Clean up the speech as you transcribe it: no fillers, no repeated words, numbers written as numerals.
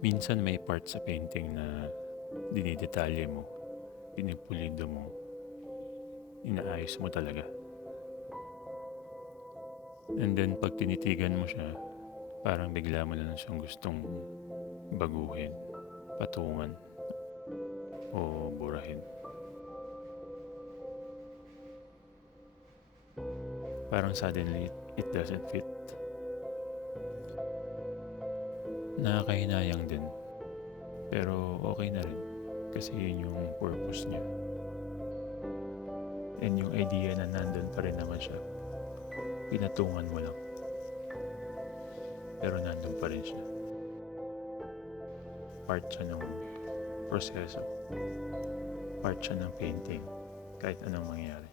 Minsan may part sa painting na dinidetalye mo, pinipulido mo, inaayos mo talaga. And then pag tinitigan mo siya, parang bigla mo na lang siyang gustong baguhin, patungan, o burahin. Parang suddenly it doesn't fit. Nakakahinayang din. Pero okay na rin. Kasi yun yung purpose niya. And yung idea na nandun pa rin naman siya. Pinatungan mo lang. Pero nandun pa rin siya. Part siya ng proseso. Part siya ng painting. Kahit anong mangyari.